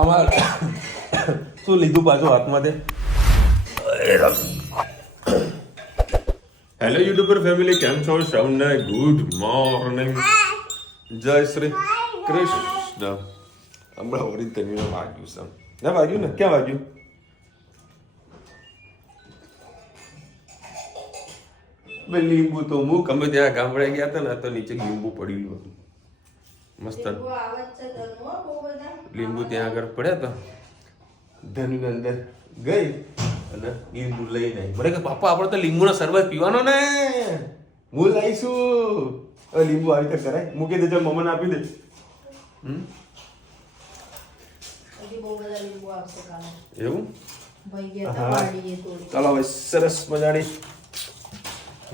આમાં શું લીધું પાછું હાથમાં તે? હેલો યુટ્યુબર ફેમિલી, કેમ છો સૌને? ગુડ મોર્નિંગ, જય શ્રી કૃષ્ણ. હમણાં વળી તને વાગ્યું છે ને? વાગ્યું ને? ક્યાં વાગ્યું? ભાઈ લીંબુ તો હું ગમે ત્યાં ગામડે ગયા હતા ને તો નીચે લીંબુ પડેલું હતું મસ્ત. લીંબુ ત્યાં આગળ પડ્યા હતા, ધનની અંદર ગઈ અને લીંબુ લઈ આવી. મને કે પાપા આપણે તો લીંબુનો શરબત પીવાનો ને, હું લાવીશું. હવે લીંબુ આવી રીતે કરાય? મૂકી દેજો, મમ્માને આપી દે. એવું? ચાલો હવે સરસ મજાની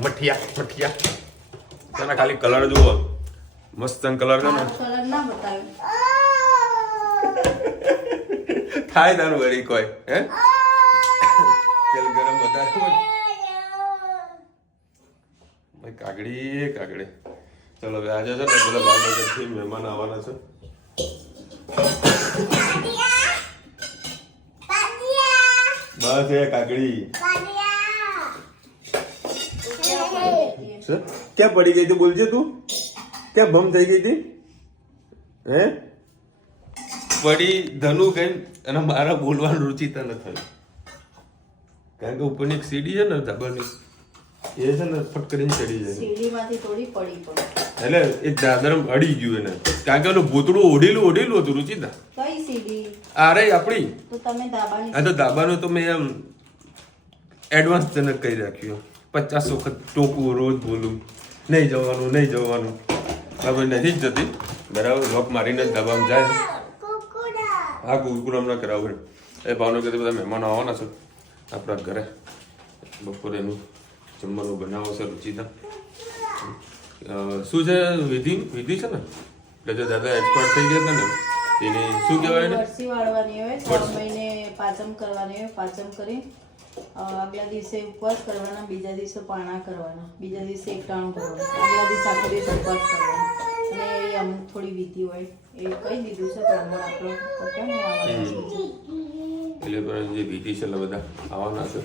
મઠિયા તેના ખાલી કલર જુઓ, મસ્ત કલર છે ને. થાય તારું વળી કોઈ હે તેલ ગરમ વધારે હોય ભાઈ. કાગડી ચલો હવે આજે છે ને પેલા ભાવનગરથી મહેમાન આવવાના છે. બસ એ કાગડી ક્યાં પડી ગઈ હતી? બોલજે તું, ક્યાં ભમ થઈ ગઈ હતી? હે પડી ધનુ કઈ અને મારા બોલવાનું રૂચિતા ન થયું, કારણ કે ઉપરની એક સીડી છે ને ધાબાની, એ છે ને ફટ કરીને ચડી જાય. સીડીમાંથી થોડી પડી પણ એટલે એક દાદરમ અડી ગયું એને, કારણ કે ઓલું ભૂતળું ઓઢેલું હતું રૂચિતા. કઈ સીડી? અરે આપણી તો તમે દાબાની. આ તો દાબાનું તો મેં એમ એડવાન્સ જનક કહી રાખ્યું. 50 વખત ટોકું, રોજ બોલું નહીં જવાનું. હવે નથી જ જતી બરાબર. લોક મારીને જ ધાબામાં જાય. હા કુરકુર હમણાં કરાવું. એ ભાવનગરથી બધા મહેમાનો આવવાના છે આપણા ઘરે. બપોરે એનું જમવાનું બનાવો છે રૂચિતા. શું છે વિધિ છે ને, એટલે જો દાદા એક્સપર્ટ થઈ ગયા હતા ને એની શું કહેવાય ને, વરસી વાળવાની હોય, 6 મહિને પાચમ કરવાની હોય. પાચમ કરી આગલા દિવસે ઉપવાસ કરવાના, બીજા દિવસે પાણા કરવાના, બીજા દિવસે એકટાણું કરવાનું, આગલા દિવસે આખો દિવસ ઉપવાસ કરવાનો. અને એ અમુક થોડી વિધિ હોય એ કહી દીધું છે, પણ આગળ આપણો પતા નહીં આવવાના છે. એટલે જે વિધિ છે એટલે બધા આવવાના છે.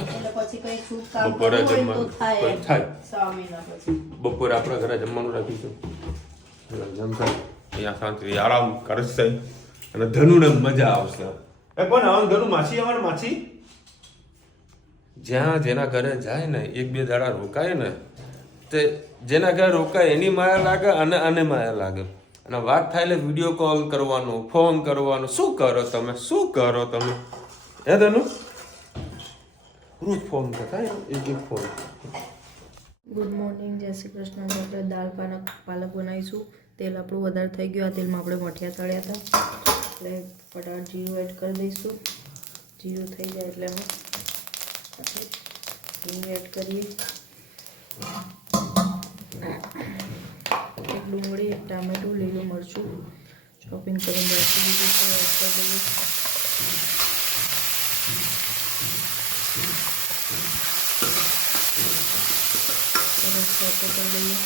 એટલે પછી કઈ શુભ કામ બપોરે કરવું હોય તો જમવાનું થાય થાય. 6 મહિના પછી બપોરે આપણા ઘરે જમવાનું રાખીશું. જમતા અહીંયા શાંતિ આરામ કરશે અને ધનુને મજા આવશે. એ કોણ આવવાનું? ધનુ માસી આવવાનું? માસી જ્યાં જેના ઘરે જાય ને 1-2 દાડા રોકાય ને, તે જેના ઘરે રોકાય એની માયા લાગે અને આને માયા લાગે. અને વાત થાય એટલે વિડીયો કોલ કરવાનો, ફોન કરવાનો. શું કરો તમે હે ધનુ? રોજ ફોન કરતા એક ફોન. ગુડ મોર્નિંગ, જય શ્રી કૃષ્ણ. આપણે દાળ પાલક બનાવીશું. તેલ આપણું વધારે થઈ ગયું. આ તેલમાં આપણે મઠિયા તળ્યા હતા એટલે ફટાફટ જીરું એડ કરી દઈશું. જીરું થઈ જાય એટલે અમે હિંગ એડ કરીએ. એક ડુંગળી, એક ટામેટું, લીલું મરચું ચોપિંગ કરીને રાખી દીધું છે, એડ કરી દઈએ. સરસ ચોપો કરી દઈએ.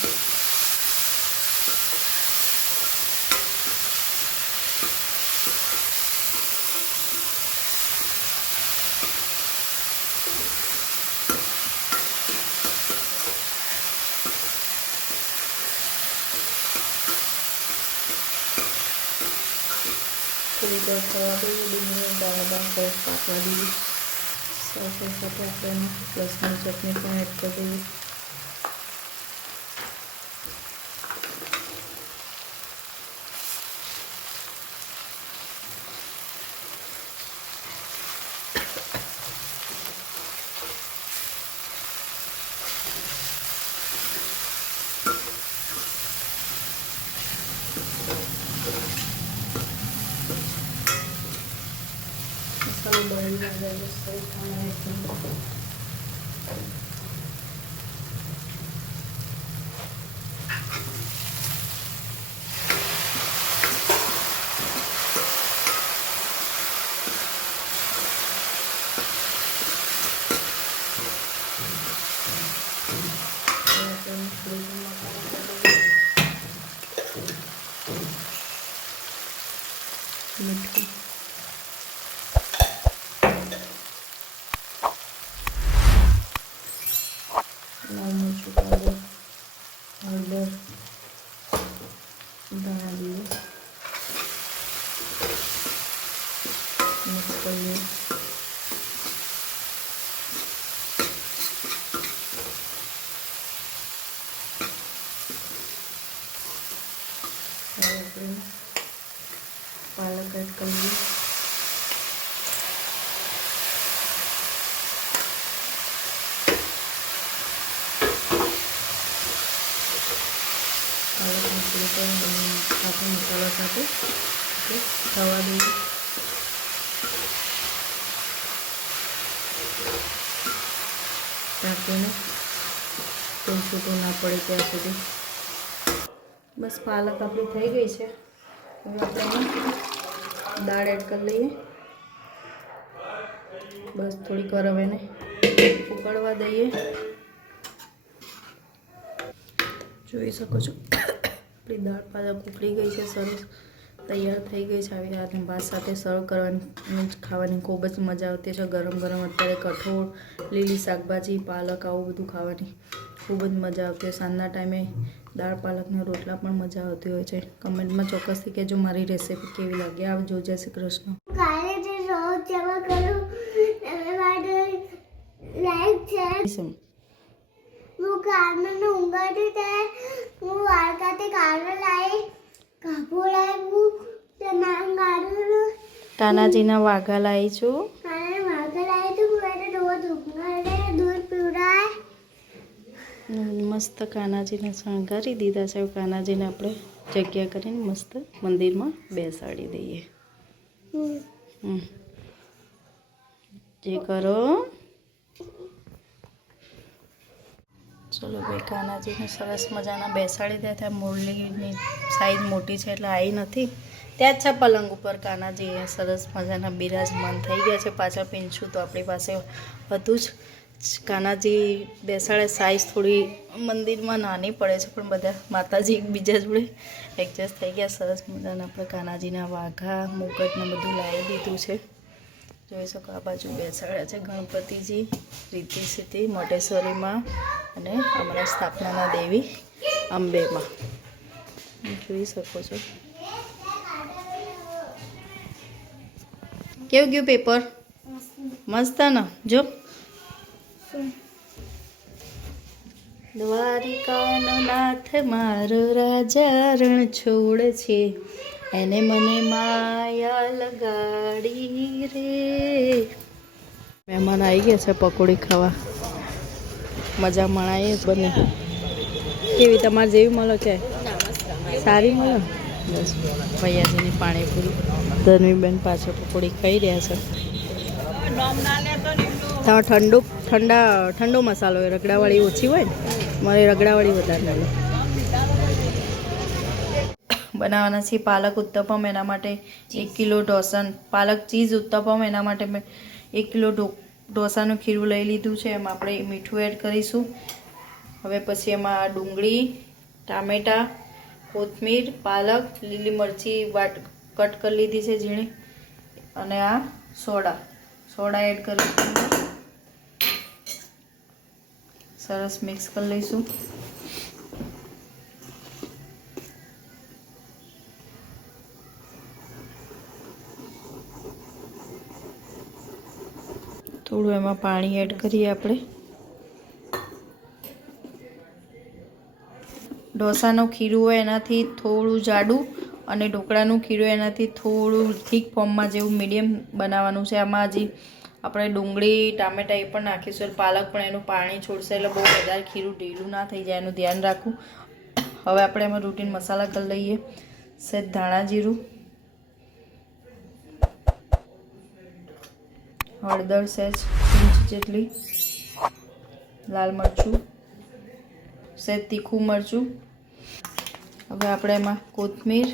થોડી વાર થવા દઈએ. ડુંગળી દાણા સરસ પાકવા દઈએ. સાથે આપણે લસણની ચટણી પણ એડ કરી દઈએ. મસાલો બળી જાય સરસ ખાના એકદમ. મીઠું, લાલ મરચું પાવડર, હળદર, ધાણા જીરું મિક્સ કરી લઈએ. હવે આપણે પાલક એડ કરી લઈએ. પાલક મસાલો સાથે મસાલા સાથે થવા દઈએ. ઢાંકીને તેલ છૂટું ના પડે ત્યાં સુધી. બસ પાલક આપણી થઈ ગઈ છે. હવે આપણે દાળ એડ કરી લઈએ. બસ થોડીક વાર હવે એને ઉકળવા દઈએ. જોઈ શકો છો આપણી દાળ પાલક ઉકળી ગઈ છે, સરસ તૈયાર થઈ ગઈ છે. આવી રાતની ભાત સાથે સર્વ કરવાની ખાવાની ખૂબ જ મજા આવતી છે. ગરમ ગરમ અત્યારે કઠોળ, લીલી શાકભાજી, પાલક આવું બધું ખાવાની ખૂબ જ મજા આવતી હોય. સાંજના ટાઈમે દાળ પાલકના રોટલા પણ મજા આવતી હોય છે. કમેન્ટમાં ચોક્કસથી કહેજો મારી રેસીપી કેવી લાગે. આવજો. જય શ્રી કૃષ્ણ. હું કારને ઊંઘાડી તે હું વાળકાતે કારને લાવી કાપો લાવી હું નામ ગાડું કાનાજીના વાઘા લાવી છું. અને વાઘા લાવી તું મને રોજ ઊંઘાડે દૂધ પીવડાય. મસ્ત કાનાજીને શણગારી દીધા છે. કાનાજીને આપણે જગ્યા કરીને મસ્ત મંદિરમાં બેસાડી દઈએ. જે કરો. ચલો ભાઈ, કાનાજીને સરસ મજાના બેસાડી દે. ત્યાં મુરલીની સાઈઝ મોટી છે એટલે આવી નથી. ત્યાં જ છે પલંગ ઉપર કાનાજી સરસ મજાના બિરાજમાન થઈ ગયા છે. પાછળ પીંછું તો આપણી પાસે હતું જ. કાનાજી બેસાડે. સાઈઝ થોડી મંદિરમાં નાની પડે છે પણ બધા માતાજી એકબીજા જોડે એડજસ્ટ થઈ ગયા. સરસ મજાના આપણે કાનાજીના વાઘા, મુકટને બધું લાવી દીધું છે. જોઈ શકો આ બાજુ બેસાડ્યા છે ગણપતિજી, રીતિ સિદ્ધિ, મોટેશ્વરીમાં અને અમારા સ્થાપનાના દેવી અંબેમાં. જોઈ શકો છો. કેવું ગયું પેપર? મસ્ત ને? જો દ્વારિકાનો નાથ મારો રાજા રણ છોડ છે, એને મને માયા લગાડી રે. મહેમાન આવી ગયા છે પકોડી ખાવા. મજા મણાય બને. કેવી તમારે જેવી મળે કે સારી મળે? બસ ભૈયાજીની પાણીપુરી. ધનવીબેન પાછળ પકોડી ખાઈ રહ્યા છે. તમારે ઠંડો મસાલો હોય. રગડાવાળી ઓછી હોય ને, મારે રગડાવાળી વધારે મળે. બનાવવાના છે પાલક ઉત્તપમ. એના માટે 1 કિલો ઢોસા, પાલક ચીઝ ઉત્તપમ. એના માટે મેં 1 કિલો ઢોસાનું ખીરું લઈ લીધું છે. એમાં આપણે મીઠું એડ કરીશું. હવે પછી એમાં ડુંગળી, ટામેટાં, કોથમીર, પાલક, લીલી મરચી કટ કરી લીધી છે ઝીણી, અને આ સોડા એડ કરીશું. સરસ મિક્સ કરી લઈશું. થોડું એમાં પાણી એડ કરીએ આપણે. ઢોસાનું ખીરું હોય એનાથી થોડું જાડું, અને ઢોકળાનું ખીરું એનાથી થોડું થીક ફોર્મમાં જેવું મીડિયમ બનાવવાનું છે. આમાં હજી આપણે ડુંગળી, ટામેટાં એ પણ નાખીશું. પાલક પણ એનું પાણી છોડશે એટલે બહુ વધારે ખીરું ઢીલું ના થઈ જાય, એનું ધ્યાન રાખવું. હવે આપણે એમાં રૂટીન મસાલા કરી લઈએ. સહેજ ધાણા જીરું, હળદર સહેજ ઇંચ જેટલી, લાલ મરચું, સહેજ તીખું મરચું. હવે આપણે એમાં કોથમીર,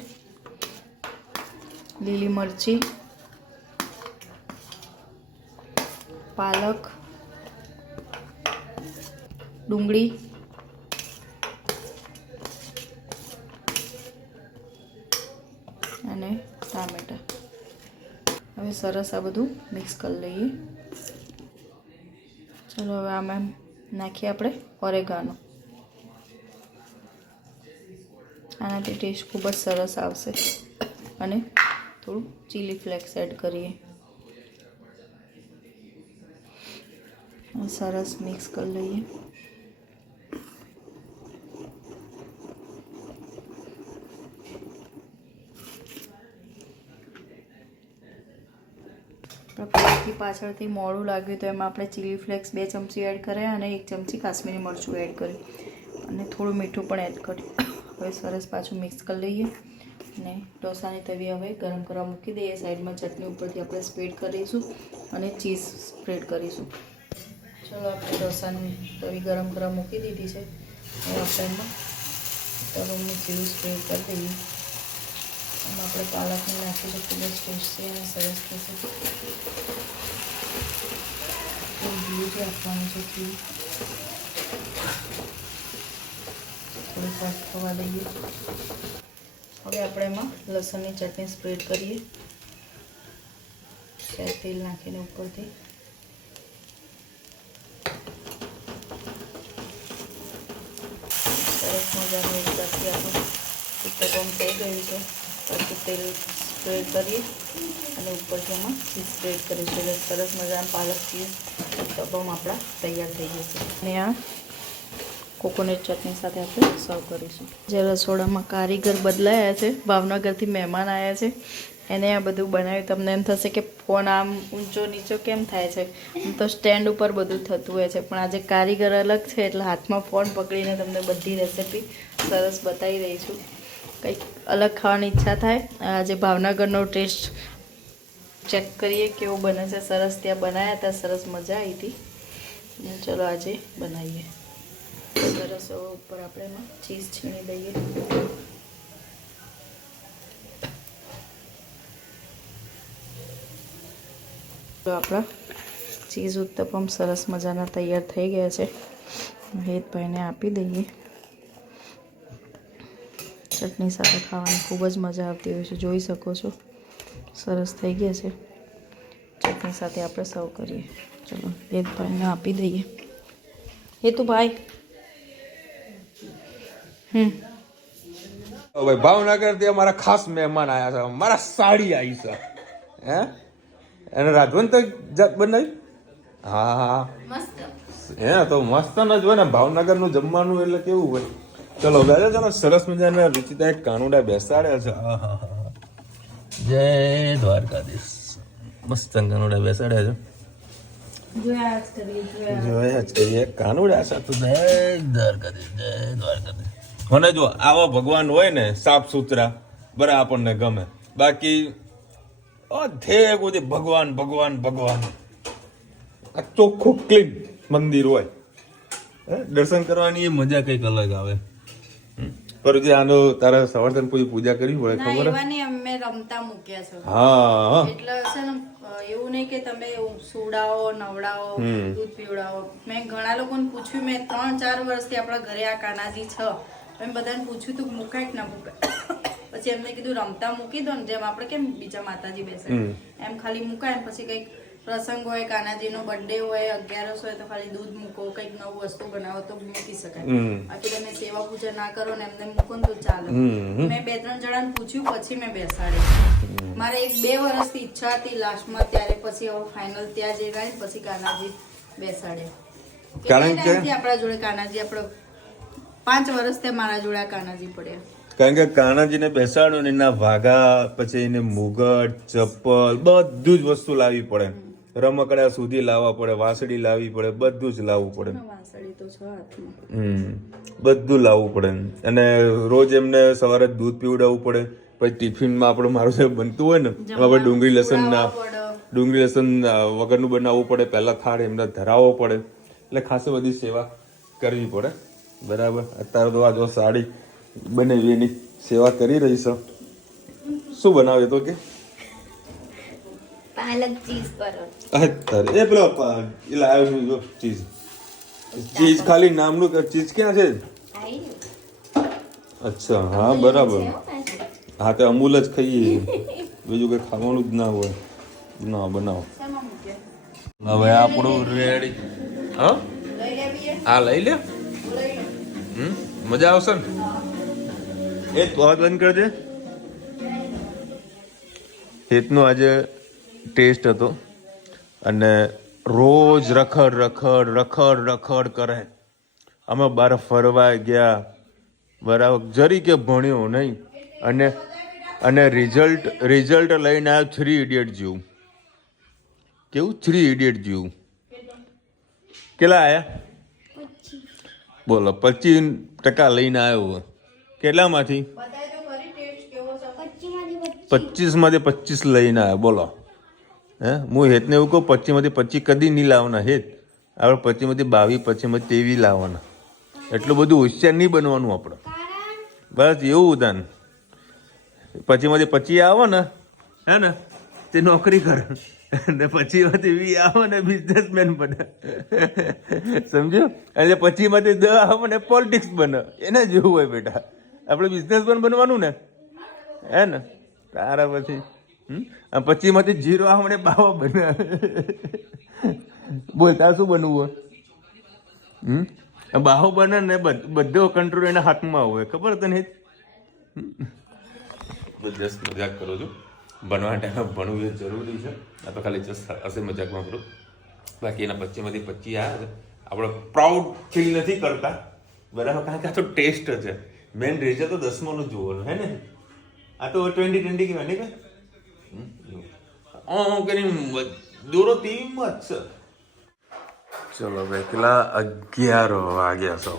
લીલી મરચી, પાલક, ડુંગળી, અને ટામેટાં હવે સરસ આ બધું મિક્સ કરી લઈએ. ચલો હવે આમાં નાખીએ આપણે ઓરેગાનો. આનાથી ટેસ્ટ ખૂબ જ સરસ આવશે. અને થોડું ચીલી ફ્લેક્સ એડ કરીએ. સરસ મિક્સ કરી લઈએ. પહેલાંથી પાછળથી મોડું લાગ્યું તો એમાં આપણે ચીલી ફ્લેક્સ 2 ચમચી એડ કર્યા અને 1 ચમચી કાશ્મીરી મરચું એડ કર્યું અને થોડું મીઠું પણ એડ કર્યું. હવે સરસ પાછું મિક્સ કરી લઈએ અને ઢોસાની તવી હવે ગરમ કરવા મૂકી દઈએ. સાઈડમાં ચટણી ઉપરથી આપણે સ્પ્રેડ કરીશું અને ચીઝ સ્પ્રેડ કરીશું. ચલો આપણે ઢોસાની તવી ગરમ કરવા મૂકી દીધી છે. હવે આપણે એમાં તવીનું ચીઝ સ્પ્રેડ કરી દઈએ. એમાં આપણે પાલકને નાખીશું. ખૂબ જ ટેસ્ટી અને સરસ થશે. ઘી આપવાનું છે. ઘી થોડું સોફ્ટ થવા દઈએ. હવે આપણે એમાં લસણની ચટણી સ્પ્રેડ કરીએ. તેલ નાખીને ઉપરથી સરસ મજાનું ઉપરથી આપણું ઉત્તપમ થઈ ગયું છે. પછી તેલ સ્પ્રેડ કરીએ અને ઉપરથી એમાં ચીઝ સ્પ્રેડ કરીશું. એટલે સરસ મજાના પાલક ચીઝ ઉત્તપમ આપણા તૈયાર થઈ જશે. અને આ કોકોનટ ચટણી સાથે આપણે સર્વ કરીશું. જે રસોડામાં કારીગર બદલાયા છે, ભાવનગરથી મહેમાન આવ્યા છે, એને આ બધું બનાવ્યું. તમને એમ થશે કે ફોન આમ ઊંચો નીચો કેમ થાય છે, આમ તો સ્ટેન્ડ ઉપર બધું થતું હોય છે, પણ આજે કારીગર અલગ છે એટલે હાથમાં ફોન પકડીને તમને બધી રેસિપી સરસ બતાવી રહી છું. કંઈક અલગ ખાવાની ઈચ્છા થાય. આજે ભાવનગરનો ટેસ્ટ ચેક કરીએ કેવો બને છે. સરસ ત્યાં બનાવ્યા હતા, સરસ મજા આવી હતી. ચલો આજે બનાવીએ. સરસ ઉપર આપણે એમાં ચીઝ છીણી દઈએ. તો આપણા ચીઝ ઉત્તપમ સરસ મજાના તૈયાર થઈ ગયા છે. હેતભાઈને આપી દઈએ. ચટણી સાથે ખાવાની ખૂબ જ મજા આવતી હોય છે. જોઈ શકો છો સરસ થઈ ગયા છે. ચટણી સાથે આપણે સર્વ કરીએ. ચલો હેતભાઈને આપી દઈએ. હેતુભાઈ ભાઈ ભાવનગર થી અમારા ખાસ મહેમાન આવ્યા છે. મારા સાડી આવી છે. હે એને રાધવન તો બનાવી. હા હે તો મસ્ત ન જ હોય ને. ભાવનગર નું જમવાનું એટલે કેવું હોય. ચલો ગાજો ચલો સરસ મજાના રૂચિતા એક કાનુડા બેસાડ્યા છે. જય દ્વારકાધીશ. મસ્ત કાનુડા બેસાડ્યા છે. જોયા જ કરીએ કાનુડા સાથે. જય દ્વારકાધીશ. જય દ્વારકાધીશ. મને જો આવા ભગવાન હોય ને સાફ સુથરા બરા આપણને ગમે. બાકી ભગવાન ભગવાન ભગવાન આ ચોખ્ખું ક્લીન મંદિર હોય, દર્શન કરવાની મજા કઈક અલગ આવે. પર જે આનો તારા સંવર્ધન પૂજા કરવી પડે ખબર અમે રમતા મૂક્યા છે. હા એટલે છે ને એવું નહીં કે તમે સુડાવો નવડાવો દૂધ પીવડાવો. મેં ઘણા લોકોને પૂછ્યું. મેં 3-4 વર્ષથી આપણા ઘરે આ કાનાજી છે. મેં બધાને પૂછ્યું તું મુકાય કે ના મુકાય. પછી એમને કીધું રમતા મૂકી દો ને, જેમ આપણે કેમ બીજા માતાજી બેસે એમ ખાલી મુકાય. પછી કંઈક પ્રસંગ હોય, કાનાજીનો બર્થડે હોય, 11 હોય તો ખાલી દૂધ મૂકો, કંઈક નવું વસ્તુ બનાવો તો મૂકી શકાય. બાકી તમે સેવા પૂજા ના કરો ને એમને મૂકો ને તો ચાલે. મેં 2-3 જણાને પૂછ્યું પછી મેં બેસાડી. મારે 1-2 વર્ષથી ઈચ્છા હતી લાસ્ટમાં, ત્યારે પછી હવે ફાઇનલ ત્યાં જઈ ગયા. પછી કાનાજી બેસાડે. કારણ કે આપણા જોડે કાનાજી આપણે 5 વર્ષ ત્યાં મારા જોડે આ કાનાજી પડ્યા. કારણ કે કાનાજીને બેસાડો ને એના વાઘા, પછી એને મુગટ, ચપ્પલ, બધું જ વસ્તુ લાવવી પડે. રમકડા સુધી લાવવા પડે, વાંસળી લાવવી પડે, બધું જ લાવવું પડે. બધું લાવવું પડે. અને રોજ એમને સવારે દૂધ પીવડાવવું પડે. પછી ટિફિનમાં આપણું મારું જે બનતું હોય ને એમાં ડુંગળી લસણ વગરનું બનાવવું પડે. પહેલા થાળ એમને ધરાવવો પડે. એટલે ખાસી બધી સેવા કરવી પડે. બરાબર. અત્યારે તો આ જો સાડી બનાવી એની સેવા કરી રહી છે. શું બનાવે તો કે પાલક ચીઝ પરોઠા. એ પેલો એ લાવ્યો છું જો ચીઝ. ચીઝ ખાલી નામનું કે ચીઝ ક્યાં છે? અચ્છા હા બરાબર. હા તો અમૂલ જ ખાઈએ, બીજું કઈ ખાવાનું જ ના હોય. ના બનાવો. શેમાં મૂકે? હવે આપણું રેડી. હા લઈ લે બીજે? આ લઈ લે. લઈ લે. મજા આવશે ને. એ તો હાથ બંધ કરજે. હેતનો આજે ટેસ્ટ હતો અને રોજ રખડ રખડ રખડ રખડ કરે. અમે બહાર ફરવા ગયા બરાબર, જરી કે ભણ્યો નહીં અને રિઝલ્ટ લઈને આવ્યો 3 ઇડિયટ જેવું. કેવું 3 ઇડિયટ જેવું? કેટલા આયા? બોલો 25% લઈને આવ્યો. કેટલામાંથી? બતાય તો ખરી ટેસ્ટ કેવો છે? 25 25 માંથી 25 લઈને આવ્યો. બોલો હે, હું હેતને એવું કહું 25 માંથી 25 કદી નહીં લાવવાના હેત. આપણે 25 માંથી 22, 25 માંથી 23 લાવવાના. એટલું બધું હોશિયાર નહીં બનવાનું આપણે. બસ એવું તાન 25 માંથી 25 આવો ને, હે ને, તે નોકરી કરે ને 25 માંથી 20 આવો ને બિઝનેસમેન બને. સમજ્યો? એટલે 25 માંથી 10 આવો ને પોલિટિક્સ બને. એને જેવું હોય બેટા. આપણે બિઝનેસમેન બનવાનું ને, હે ને? તારા પછી 25 માંથી 0 આવો ને બાવા બને. બોલ તાર શું બનવું હોય? બાહો બને ને બધો કંટ્રોલ એના હાથમાં હોય. ખબર તને? જસ્ટ મજાક કરું છું. ભણવા ટાઈમે ભણવું એ જરૂરી છે. આ તો ખાલી જસ્ટ હશે મજાકમાં કરું. બાકી એના 25 માંથી 25 આવ્યા છે. આપણે પ્રાઉડ ફીલ નથી કરતા બરાબર, કારણ કે આ તો ટેસ્ટ છે. મેન રિઝલ્ટ તો 10માનું જોવાનું, હે ને? આ તો 20 કહેવાય ને કે કરી દોરો તેવી મત છે. ચલો ભાઈ, કેટલા 11 વાગ્યા છો.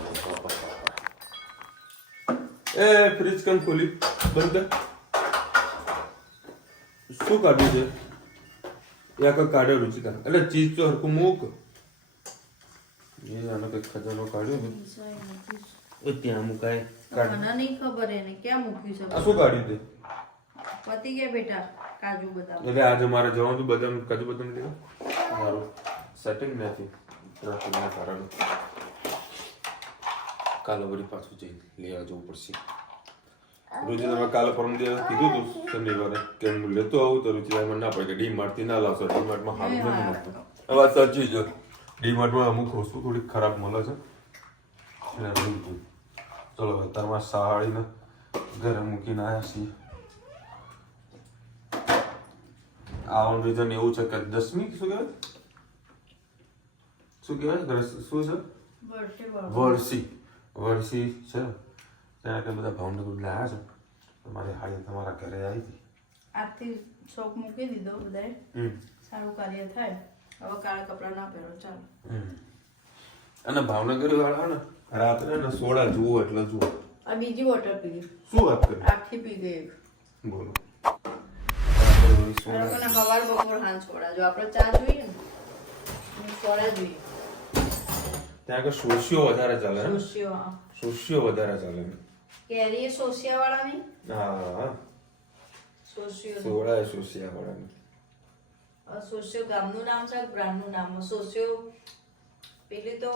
એ ફ્રીજ કેમ ખોલી? બંધ કર. શું કાઢ્યું છે? યા કોઈ કાઢ્યો રુચિકા? એટલે ચીજ તો હરકું મૂક. એ આનો કઈ ખજાનો કાઢ્યો ને એ ત્યાં મુકાય. મને નહીં ખબર એને ક્યાં મૂક્યું છે. આ શું કાઢ્યું તે? પતી ગયા બેટા કાજુ બદામ. એટલે આજે મારે જવાનું હતું બદામ, કાજુ બદામ લેવા. મારું સેટિંગ નથી ટ્રાફિકના કારણે. કાલે વળી પાછું જઈ લેવા જવું પડશે. રુચિ તમે કાલે પરમ દિવસ કીધું હતું શનિવારે કે હું લેતો આવું, તો રુચિ મને ના પડે કે ડી-માર્ટ થી ના લાવશો. ડી-માર્ટમાં સારું નથી મળતું. હવે વાત સાચી છે. ડી-માર્ટમાં અમુક વસ્તુ થોડી ખરાબ મળે છે. ચલો હવે તમારા સાડીને ઘરે મૂકીને આવ્યા છીએ. આવવાનું રીઝન એવું છે કે 10મી શું કહેવાય? શું કહેવાય? શું છે? વર્ષી છે. ત્યાં કે બધા ભાવનગર લાવ્યા છે. તમારી હાડી તમારા ઘરે આવી હતી. આજથી શોખ મૂકી દીધો બધાએ. સારું કાર્ય થાય. હવે કાળા કપડા ના પહેરો ચાલો. અને ભાવનગર વાળા ને રાત્રે ને સોડા જુઓ એટલે જુઓ. આ બીજી વોટર પી ગઈ. શું વાત કરી? આખી પી ગઈ. બોલો. લોકોને સવાર બપોર હાંજ સોડા જો આપણે ચા જોઈએ ને સોડા જોઈએ. ત્યાં આગળ સોશિયો વધારે ચાલે ને? સોશિયો વધારે ચાલે ને? કેરી સોસિયા વાળા નહીં? હા, સોશિયો. સોડા એ સોશિયા વાળા ને. સોશિયો ગામનું નામ છે, બ્રાન્ડનું નામ. સોશિયો પેલી તો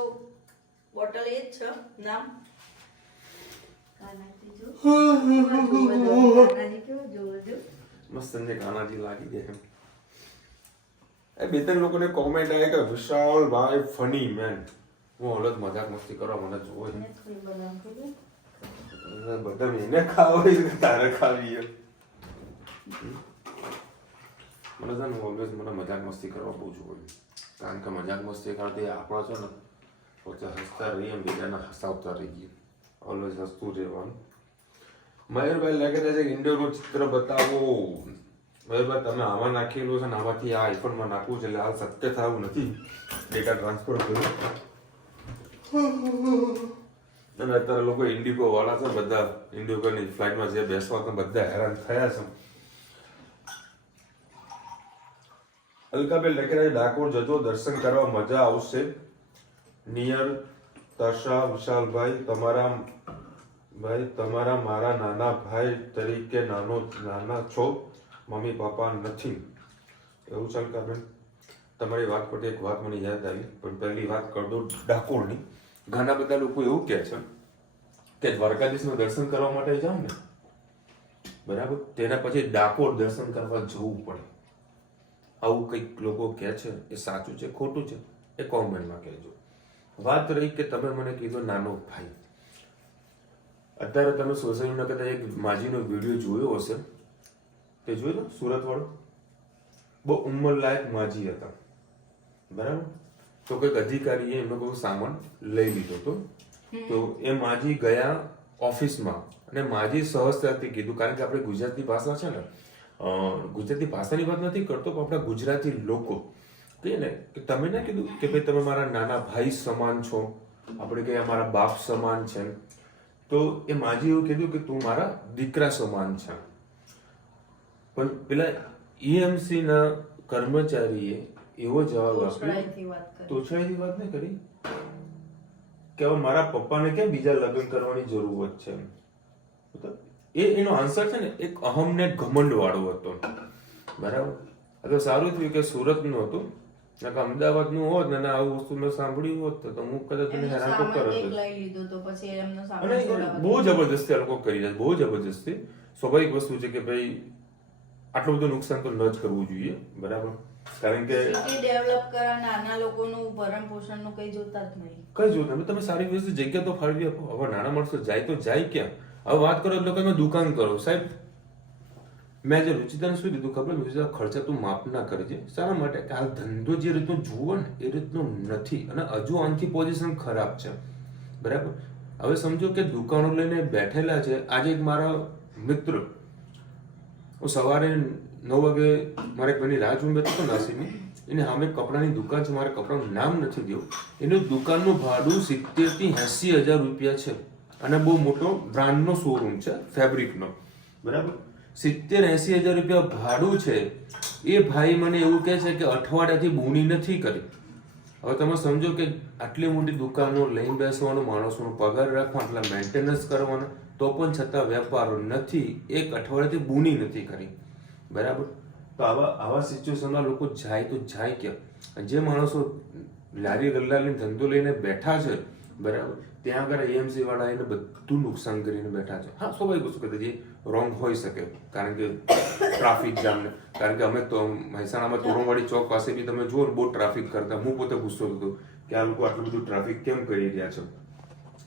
બોટલ એ જ છે નામ. કાનાજી જો કાનાજી કેવો જોજો મસ્ત ને કાનાજી લાગી ગયા. એ બે ત્રણ લોકોને કોમેન્ટ આવી કે વિશાલ ભાઈ ફની મેન. હું હલત મજાક મસ્તી કરવા મને જોવે છે. બધા એને ખાવા કે તારે ખાવી એમ. મને છે ને ઓલવેઝ મને મજાક મસ્તી કરવા બહુ જોવે. કારણ કે મજાક મસ્તી કરતી આપણો છે ને પોતે હસતા રહીએ એમ બીજાને હસાવતા રહીએ. ઓલવેઝ હસતું રહેવાનું. મયુરભાઈ લાગે છે કે ઇન્ડોરનું ચિત્ર બતાવો. મયુરભાઈ તમે આમાં નાખેલું છે ને આમાંથી આ આઈફોનમાં નાખવું છે એટલે હાલ શક્ય થવું નથી ડેટા ટ્રાન્સફર કર્યું. અને અત્યારે લોકો ઇન્ડિગો વાળા છે બધા ઇન્ડિગોની ફ્લાઇટમાં જે બેસવા તો બધા હેરાન થયા છે. અલકાબેન લખી રહ્યા ડાકોર જજો દર્શન કરવા મજા આવશે. નિયર તર્ષા વિશાલભાઈ તમારા મારા નાના ભાઈ તરીકે નાના છો, મમ્મી પપ્પા નથી. એવું છે અલકાબેન? તમારી વાત પરથી એક વાત મને યાદ આવી, પણ પહેલી વાત કરી દઉં ડાકોરની. ઘણા બધા લોકો એવું કહે છે કે દ્વારકાધીશનું દર્શન કરવા માટે જાવ ને બરાબર, તેના પછી ડાકોર દર્શન કરવા જવું પડે. આવું કંઈક લોકો કહે છે એ સાચું છે ખોટું છે એ કોમેન્ટમાં કહેજો. વાત રહી કે તમે મને કીધો નાનો ભાઈ, અત્યારે તમે સોશિયલ મીડિયા કદાચ એક માજીનો વિડીયો જોયો હશે, તે જોયો તો સુરત વાળો, બહુ ઉંમરલાયક માજી હતા બરાબર. તો કંઈક અધિકારીએ એમનો કોઈ સામાન લઈ લીધો હતો, તો એ માજી ગયા ઓફિસમાં અને માજી સહજતાથી કીધું, કારણ કે આપણે ગુજરાતી ભાષા છે ને, ગુજરાતી ભાષાની વાત નથી કરતો પણ આપણા ગુજરાતી લોકો કહીએ ને કે તમે ના કીધું કે ભાઈ તમે મારા નાના ભાઈ સમાન છો, આપણે કહીએ મારા બાપ સમાન છે, તો એ માજી એવું કીધું કે તું મારા દીકરા સમાન છે. પણ પેલા EMC ના કર્મચારીએ એવો જવાબ આપ્યો, તોછડાઈથી વાત નહીં કરી કે હવે મારા પપ્પાને કેમ બીજા લગ્ન કરવાની જરૂરત છે. એનો આન્સર છે ને એક અહમ ને ઘમંડ વાળો હતો બરાબર. હવે સારું થયું કે સુરત નું હતું, અમદાવાદ નું હોત ને આવું વસ્તુ મેં સાંભળ્યું હોત તો હું કદાચ એને હેરાન તો કરત. અને બહુ જબરજસ્તી આ લોકો કરી જાય, બહુ જબરજસ્તી. સ્વાભાવિક વસ્તુ છે કે ભાઈ આટલું બધું નુકસાન તો ન જ કરવું જોઈએ બરાબર, કારણ કે ડેવલપ કરવા નાના લોકોનું ભરણ પોષણ નું કઈ જોતા જ નહીં, કઈ જોતા નહીં. તમે સારી વ્યવસ્થિત જગ્યા તો ફાળવી આપો. હવે નાના માણસો જાય તો જાય ક્યાં? હવે વાત કરો એટલે તમે દુકાન કરો સાહેબ. મેં જે રુચિતાને શું કીધું ખબર, રુચિતા ખર્ચા તું માફ ના કરજે. શાના માટે? કે આ ધંધો જે રીતનો જુઓ ને એ રીતનો નથી, અને હજુ આનથી પોઝિશન ખરાબ છે બરાબર. હવે સમજો કે દુકાનો લઈને બેઠેલા છે. આજે એક મારા મિત્ર, હું સવારે 9 વાગે મારે એક ભાઈની રાહ જોઈને બેઠો હતો નાસીની, એને સામે કપડાની દુકાન છે, મારે કપડાનું નામ નથી દેવું, એનું દુકાનનું ભાડું 70,000 થી 80,000 રૂપિયા છે, અને બહુ મોટો બ્રાન્ડનો શોરૂમ છે ફેબ્રિકનો બરાબર. 70,000-80,000 રૂપિયા ભાડું છે. એ ભાઈ મને એવું કહે છે કે અઠવાડિયાથી બોની નથી કરી. હવે તમે સમજો કે આટલી મોટી દુકાનો લઈને બેસવાનો, માણસોનો પગાર રાખવાનો, આટલા મેન્ટેનન્સ કરવાના, તો પણ છતાં વેપારો નથી, એક અઠવાડિયાથી બોની નથી કરી બરાબર. તો આવા સિચ્યુએશનમાં લોકો જાય તો જાય ક્યાં? જે માણસો લારી ગલ્લા લઈને ધંધો લઈને બેઠા છે બરાબર, ત્યાં આગળ EMC વાળા એને બધું નુકસાન કરીને બેઠા છે. હા, સ્વાભાવિક વસ્તુ કદાચ એ રોંગ હોઈ શકે, કારણ કે ટ્રાફિક જામને, કારણ કે અમે તો મહેસાણામાં તોરણવાડી ચોક પાસે બી તમે જુઓ બહુ ટ્રાફિક કરતા, હું પોતે ગુસ્સો થતો કે આ લોકો આટલું બધું ટ્રાફિક કેમ કરી રહ્યા છે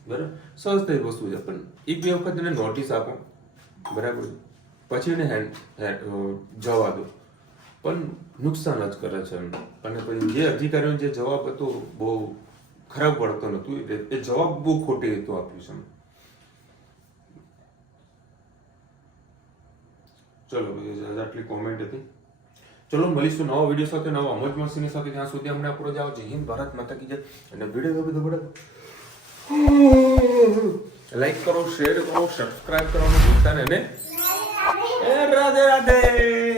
બરાબર. સહજ થઈ વસ્તુ છે, પણ એક બે વખત એને નોટિસ આપો બરાબર, પછી એને જવા દો, પણ નુકસાન જ કરે છે. અને પછી જે અધિકારીઓને જે જવાબ હતો બહુ ખરાબ પડતો નતું, એ જવાબ બહુ ખોટી રીતે આપ્યું છે. ચલો, આટલી કોમેન્ટ હતી. ચલો મળીશું નવા વિડીયો સાથે, નવા મોજ મસ્તીની સાથે. ત્યાં સુધી અમને આપણો જાઓ. જય હિન્દ, ભારત માતા કી જય. અને વિડીયો ગમે તો લાઈક કરો, શેર કરો, સબસ્ક્રાઇબ કરવાનું ભૂલતા નહીં. રાધે રાધે.